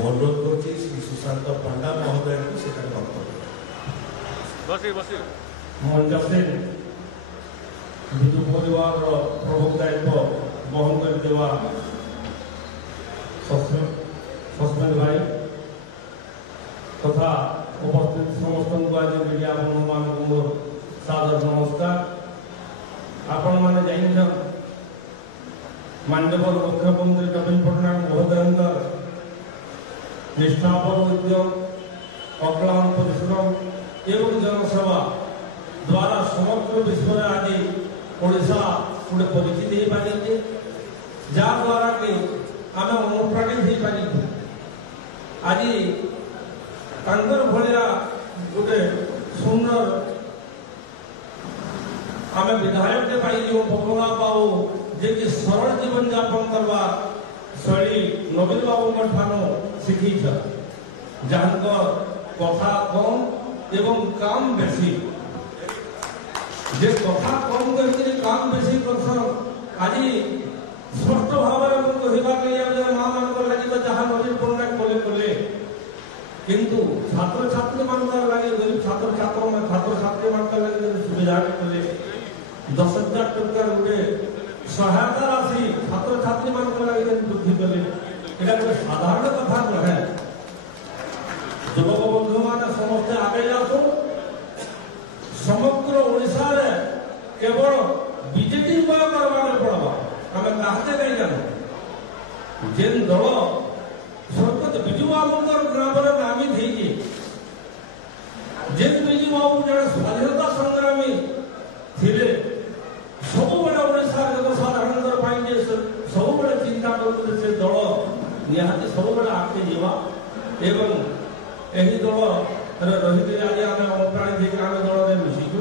अनुरोध करुच्ची श्री सुशांत पंडा महोदय को सेठारे वक्तव्य विजु परिवार प्रमुख दायित्व बहन कर सस्पेंड भाई तथा उपस्थित समस्त आज मीडिया बंधु मान मोर सादर नमस्कार। आपण मैंने जान माननीय मुख्यमंत्री नवीन पट्टनायक महोदय निष्ठापर उद्योग अक्लान परिश्रम एवं जनसेवा द्वारा समग्र विश्व में आज ओडिशा गोटे परिचित हो पारे जहाद्वारा कि आम अनुप्राणित हो पारे आज भाया गोटे सुंदर आम विधायक पाई पपना बाबू जे कि सरल जीवन यापन करवा शैली नवीन बाबू ठानु शिखी जहाँ कथा कम एवं काम बेसी जे कथा कम करके काम बेसी कर आज स्पष्ट भाव में कहवा माँ मान लगे जहाँ नवीन पट्टनायक कले कले किंतु छात्र छात्री मान लगे गरीब छात्र छात्री मान लगे सुविधा कले 10,000 टंका गोटे सहायता राशि छात्र छात्री मान लगे वृद्धि कले यहाँ गोटे साधारण कथा नुहे। युवक बंधु मान समस्ते आगे आसो समग्र ओडिशा रे केवल बीजेपी करवा पड़वा आम कहते नहीं जान जेन दल सरपंच विजु बाबू ग्राम नामित होगी जेन विजु बाबू जड़े स्वाधीनता संग्रामी थे सब ओडिशा जनसाधारण सब चिंता करते से दल निहाती सब आगे जावा एवं यही दल रही आज आम अनुप्राणित आम दल में मिशिचु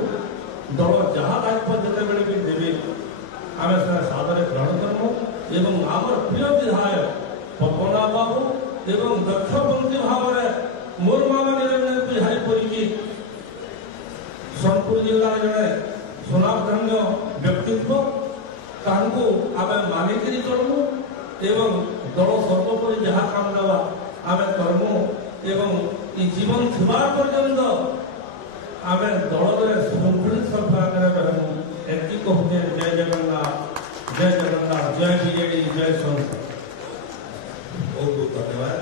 दल जहाँ दायित्व जिते भी देवे आम से सादर ग्रहण करमु एवं आमर प्रिय विधायक पपना बाबू एवं दक्ष मंत्री भाव में मोर मामा निरंजन बिहारी परिचित सोनपुर जिला जड़े सुनामधन्य व्यक्तित्व तांको आम मानिक चलमु एवं दल सर्वोपरि जहाँ काम देवा आम करमु एवं जीवन थिबार पर्यंत आम दल में सुशृंखलित सभा रहमु एति कहूँ जय जगन्नाथ जय बीजेडी जय संसद। बहुत बहुत धन्यवाद।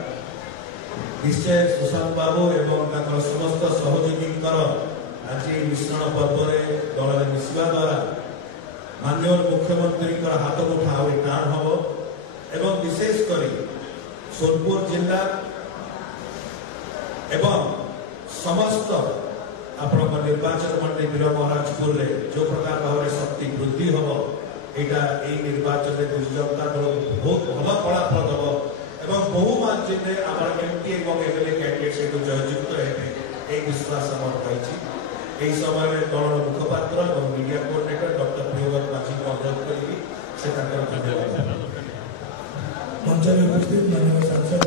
निश्चय सुशांत बाबू एवं समस्त सहयोगी आज मिश्रण पर्व दल में मिसवा द्वारा माननीय मुख्यमंत्री हाथ मुठा टाण हम एवं विशेषकर सोनपुर जिला एवं समस्त आपण निर्वाचन मंडली वीर महाराजपुर जो प्रकार भाव में शक्ति वृद्धि हम यहाँ निर्वाचन में जनता दल बहुत भल फलाफल दब एवं बहु मार्जिन आम एमपी और एमएलए कैंडिडेट से जययुक्त है विश्वास आम रही समय में दल मुखपात्र और मीडिया कोऑर्डिनेटर डॉक्टर प्रियव्रत माझी को अनुरोध करी से धन्यवाद मंच में उपस्थित माननीय सांसद